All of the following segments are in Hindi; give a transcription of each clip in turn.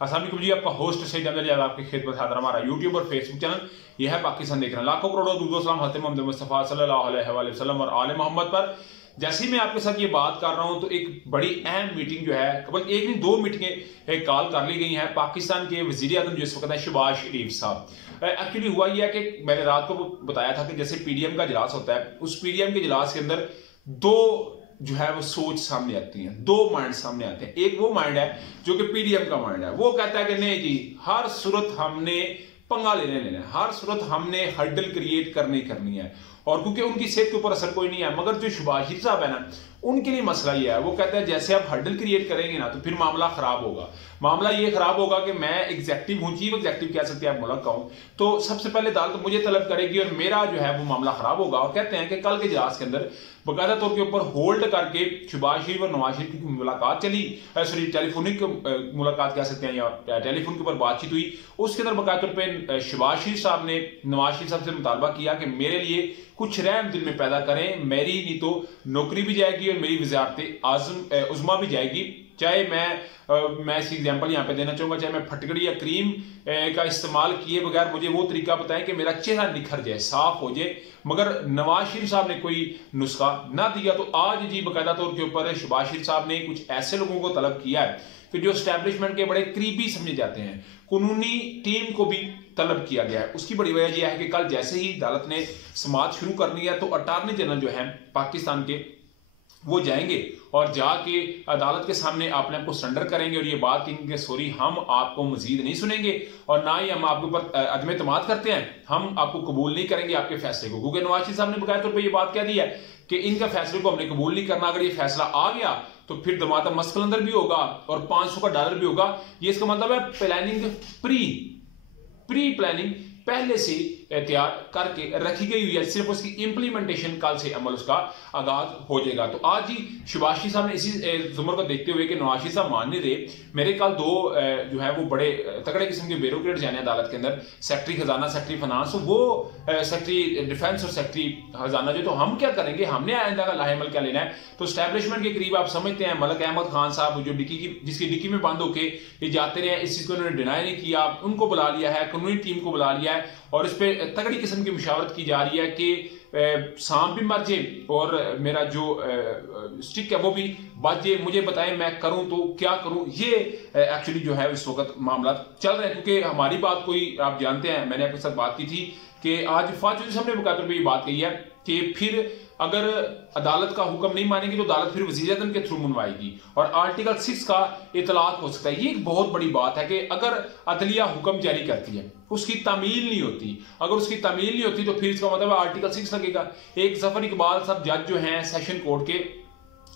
अस्सलाम वालेकुम जी, आपका होस्ट सईद अहमद अली आपकी खिदमत हाजिर। हमारा यूट्यूब और फेसबुक चैनल यह है पाकिस्तान देख रहे हैं। लाखों करोड़ों दुरूद सलाम हज़रत मोहम्मद मुस्तफ़ा सल्लल्लाहु अलैहि वसल्लम और आले मोहम्मद पर। जैसे ही मैं आपके साथ ये बात कर रहा हूं तो एक बड़ी अहम मीटिंग जो है, बल्कि एक नहीं दो मीटिंगें कॉल कर ली गई हैं पाकिस्तान के वजीर आज़म जिस वक्त है शहबाज शरीफ साहब। एक्चुअली हुआ यह है कि मैंने रात को बताया था कि जैसे पीडीएम का इजलास होता है, उस पीडीएम के इजलास के अंदर दो जो है वो सोच सामने आती है, दो माइंड सामने आते हैं। एक वो माइंड है जो कि पीडीएम का माइंड है, वो कहता है कि नहीं जी, हर सूरत हमने पंगा लेना है, हर सूरत हमने हर्डल क्रिएट करनी है। और क्योंकि उनकी सेहत के ऊपर असर कोई नहीं है, मगर जो शहबाज शरीफ साहब है ना, उनके लिए मसला ये है, वो कहते हैं जैसे आप हर्डल क्रिएट करेंगे ना तो फिर मामला खराब होगा। मामला ये खराब होगा कि मैं एग्जेक्टिव हूं, चीफ एग्जेक्टिव कह सकते हैं आप मुल्क का हूं, तो सबसे पहले अदालत मुझे तलब करेगी और मेरा जो है वो मामला खराब होगा। और कहते हैं कि कल के इजलास के अंदर बाकायदा तौर के ऊपर होल्ड करके शहबाज शरीफ और नवाज शरीफ की मुलाकात चली, सॉरी टेलीफोनिक मुलाकात कह सकते हैं या टेलीफोन के ऊपर बातचीत हुई। उसके अंदर बाकायदा तौर पर शहबाज शरीफ साहब ने नवाज शरीफ साहब से मुतालबा किया कि मेरे लिए कुछ रहम दिल में पैदा करें, मेरी नहीं तो नौकरी भी जाएगी और मेरी वज़ारत उज़्मा भी जाएगी। चाहे मैं इसकी एग्जांपल यहाँ पे देना चाहूंगा, चाहे मैं फटकड़ी या क्रीम का इस्तेमाल किए बगैर मुझे वो तरीका बताएं कि मेरा चेहरा निखर जाए, साफ हो जाए, मगर नवाज शरीफ साहब ने कोई नुस्खा ना दिया। तो आज जी बाकायदा तौर के ऊपर शहबाज शरीफ साहब ने कुछ ऐसे लोगों को तलब किया है कि जो एस्टैब्लिशमेंट के बड़े करीबी समझे जाते हैं, कानूनी टीम को भी तलब किया गया है। उसकी बड़ी वजह यह है कि कल जैसे ही अदालत ने समाअत शुरू करनी है तो अटॉर्नी जनरल जो है पाकिस्तान के वो जाएंगे और जाके अदालत के सामने अपने आप को सरेंडर करेंगे और ये बात कहेंगे कि सॉरी, हम आपको मजीद नहीं सुनेंगे और ना ही हम आपके ऊपर अदम एतमाद करते हैं, हम आपको कबूल नहीं करेंगे आपके फैसले को। क्योंकि नवाज शरीफ साहब ने बकायदा तौर पर यह बात कह दी है कि इनका फैसले को हमने कबूल नहीं करना। अगर ये फैसला आ गया तो फिर दमाता मस्कल अंदर भी होगा और $500 का भी होगा। ये इसका मतलब है प्लानिंग, प्री प्लानिंग पहले से तैयार करके रखी गई हुई है, सिर्फ उसकी इंप्लीमेंटेशन कल से अमल उसका आगाज हो जाएगा। तो आज ही शहबाज शरीफ साहब ने इसी जुमर को देखते हुए कि नवाज शरीफ साहब मान नहीं रहे, मेरे कल दो जो है वो बड़े तगड़े किस्म के ब्यूरोक्रेट जाने अदालत के अंदर, सेक्रेटरी खजाना, सेक्रेटरी फाइनेंस, वो सेक्रेटरी डिफेंस और सेक्रेटरी खजाना जो, तो हम क्या करेंगे, हमने आइंदा का लाहेमल क्या लेना है। तो स्टैब्लिशमेंट के करीब आप समझते हैं मलिक अहमद खान साहब जो जिसकी डिक्की में बंद होके ये जाते रहे, इस चीज को उन्होंने डिनाई नहीं किया, उनको बुला लिया है, कानूनी टीम को बुला लिया है और इस पर तगड़ी किस्म की मुशावरत की जा रही है कि सांप भी मर जाए और मेरा जो स्टिक है वो भी बच जाए, मुझे बताएं मैं करूं तो क्या करूं। ये एक्चुअली जो है इस वक्त मामला चल रहे हैं, क्योंकि हमारी बात कोई, आप जानते हैं मैंने आपके साथ बात की थी कि आज फवाद चौधरी साहब ने बकायदा ये बात कही है कि फिर अगर अदालत का हुक्म नहीं मानेगी तो अदालत फिर वज़ीर आज़म के थ्रू मनवाएगी और आर्टिकल 6 का इतलाक हो सकता है। ये एक बहुत बड़ी बात है कि अगर अदलिया हुक्म जारी करती है, उसकी तामील नहीं होती, अगर उसकी तामील नहीं होती तो फिर इसका मतलब आर्टिकल 6 लगेगा। एक जफर इकबाल साहब जज जो हैं सेशन कोर्ट के,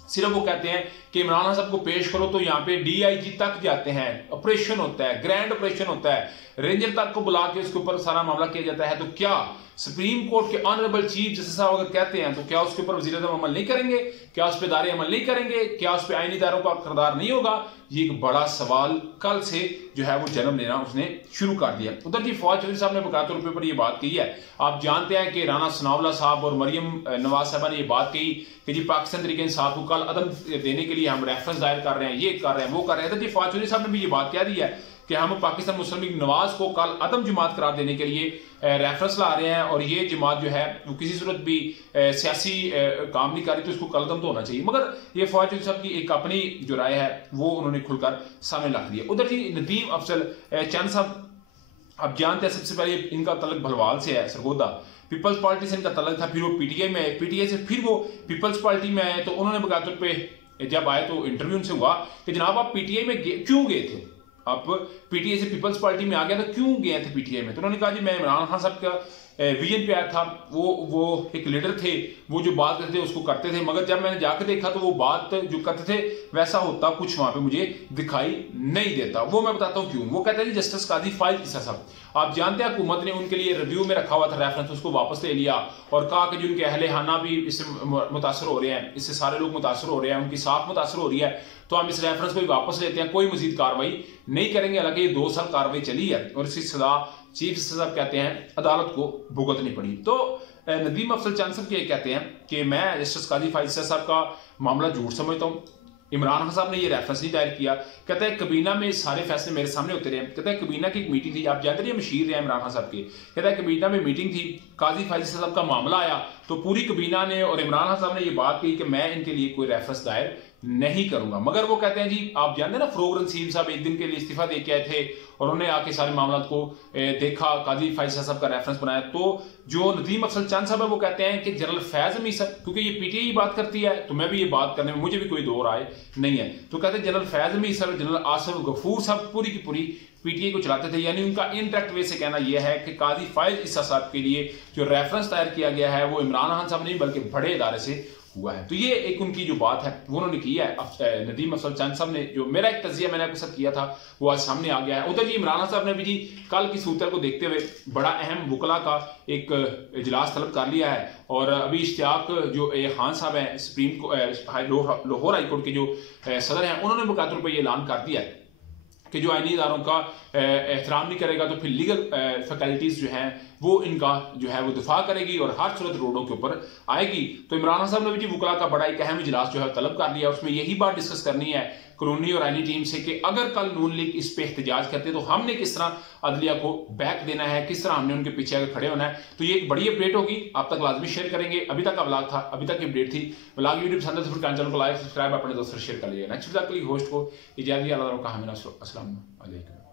सिर्फ वो कहते हैं कि इमरान खान साहब को पेश करो तो यहाँ पे डीआईजी तक जाते हैं, ऑपरेशन होता है, ग्रैंड ऑपरेशन होता है, रेंजर तक को बुला के उसके ऊपर सारा मामला किया जाता है। तो क्या सुप्रीम कोर्ट के ऑनरेबल चीफ जस्टिस साहब अगर कहते हैं तो क्या उसके ऊपर वज़ीर आज़म अमल नहीं करेंगे? क्या उस पर इदारे अमल नहीं करेंगे? क्या उस पर आईनी इदारों का किरदार नहीं होगा? ये एक बड़ा सवाल कल से जो है वो जन्म लेना उसने शुरू कर दिया। उधर जी फवाद चौधरी साहब ने बकायदा तौर पर ये बात कही है। आप जानते हैं कि राना सनाउल्लाह साहब और मरियम नवाज साहबा ने ये बात कही कि जी पाकिस्तान तरीके इंसाफ को कल अदम देने के लिए हम रेफरेंस दायर कर रहे हैं, ये कर रहे हैं, वो कर रहे हैं। तो जी फवाद चौधरी साहब ने भी ये बात कह दी है कि हम पाकिस्तान मुस्लिम लीग नवाज को कल अदम जमात करार देने के लिए रेफरेंस ला रहे हैं और ये जमात जो है वो किसी सूरत भी सियासी काम नहीं कर रही, तो उसको कल अदम तो होना चाहिए। मगर ये फवाद चौधरी साहब की एक अपनी जो राय है वो उन्होंने खुलकर सामने रख दी है। उधर जी नदीम अफजल चंद साहब, आप जानते हैं सबसे पहले इनका तलक भलवाल से है, सरगोदा पीपल्स पार्टी से इनका तलक था, फिर वो पीटीआई में आए, पीटीआई से फिर वो पीपल्स पार्टी में आए। तो उन्होंने बकायदा तौर पर जब आए तो इंटरव्यू उनसे हुआ कि जनाब आप पीटीआई में क्यों गए थे, आप पीटीआई से पीपल्स पार्टी में आ गया था, क्यों गए थे पीटीआई में? तो उन्होंने कहा जी मैं इमरान खान साहब का विजन पे आया था, वो एक लीडर थे, वो जो बात करते थे उसको करते थे, मगर जब मैंने जाकर देखा तो वो बात जो करते थे वैसा होता कुछ वहां पे मुझे दिखाई नहीं देता। वो मैं बताता हूँ क्यों। वो कहते हैं जी जस्टिस काजी फाइज ईसा साहब, आप जानते हैं हुकूमत ने उनके लिए रिव्यू में रखा हुआ था रेफरेंस, उसको वापस ले लिया और कहा कि जो उनके अहले हाना भी इससे मुतासर हो रहे हैं, इससे सारे लोग मुतासर हो रहे हैं, उनकी साख मुतासर हो रही है, तो हम इस रेफरेंस को भी वापस लेते हैं, कोई मजीद कार्रवाई नहीं करेंगे। हालांकि ये 2 साल कार्रवाई चली है और इसकी सजा चीफ जस्टिस साहब कहते हैं अदालत को भुगतनी पड़ी। तो नदीम अफजल चंद साहब ये कहते हैं कि मैं जस्टिस काजी फाइज साहब का मामला झूठ समझता हूँ, इमरान खान साहब ने ये रेफरेंस नहीं दायर किया। कहता है कबीना में सारे फैसले मेरे सामने होते रहे। कहता है कबीना की एक मीटिंग थी, आप जानते हैं मशीर है इमरान खान साहब के। कहता है कबीना में मीटिंग थी, काजी फैजल साहब का मामला आया तो पूरी कबीना ने और इमरान खान साहब ने ये बात कही कि मैं इनके लिए कोई रेफरेंस दायर नहीं करूंगा। मगर वो कहते हैं जी, आप जानते हैं ना फरोग रसीम साहब एक दिन के लिए इस्तीफा दे के आए थे और उन्होंने आके सारे मामला को देखा, काजी फैजल साहब का रेफरेंस बनाया। तो जो नदीम अफजल चंद साहब है वो कहते हैं कि जनरल फैज अमीर साहब, क्योंकि ये पीटीआई बात करती है तो मैं भी ये बात करने में मुझे भी कोई दो राय नहीं है, तो कहते हैं जनरल फैज अमीर साहब, जनरल आसिफ गफूर साहब पूरी की पूरी पीटीआई को चलाते थे। यानी उनका इनडायरेक्ट वे से कहना यह है कि काजी फाइज ईसा साहब के लिए जो रेफरेंस दायर किया गया है वो इमरान खान साहब नहीं बल्कि बड़े इदारे से हुआ है। तो ये एक उनकी जो बात है वो उन्होंने की है। नदीम अफजल चंद साहब ने जो मेरा एक तजिया मैंने आपके साथ किया था वो आज सामने आ गया है। उधर जी इमरान साहब ने भी जी कल की सूरत को देखते हुए बड़ा अहम वकला का एक इजलास तलब कर लिया है और अभी इश्तियाक जो खान साहब हैं सुप्रीम लाहौर हाई कोर्ट के जो सदर हैं उन्होंने मुकद्दर पर यह ऐलान कर दिया है कि जो आईनी इदारों का एहतराम नहीं करेगा तो फिर लीगल फैकल्टीज जो हैं वो इनका जो है वो दिफा करेगी और हर सूरत रोडों के ऊपर आएगी। तो इमरान साहब ने भी जी वकला का बड़ा एक अहम इजलास जो है तलब कर लिया। उसमें यही बात डिस्कस करनी है कानूनी और आईनी टीम से कि अगर कल नून लीग इस पे एहतजाज करते तो हमने किस तरह अदलिया को बैक देना है, किस तरह हमने उनके पीछे आकर खड़े होना है। तो ये एक बड़ी अपडेट होगी, आप तक लाजमी शेयर करेंगे। अभी तक का व्लॉग था, अभी तक की अपडेट थी। व्लॉग वीडियो पसंद है तो फिर चैनल को लाइक सब्सक्राइब अपने दोस्तों शेयर कर लीजिए। नेक्स्ट व्लॉग के लिए होस्ट को इजाज़त दी। अस्सलाम वालेकुम।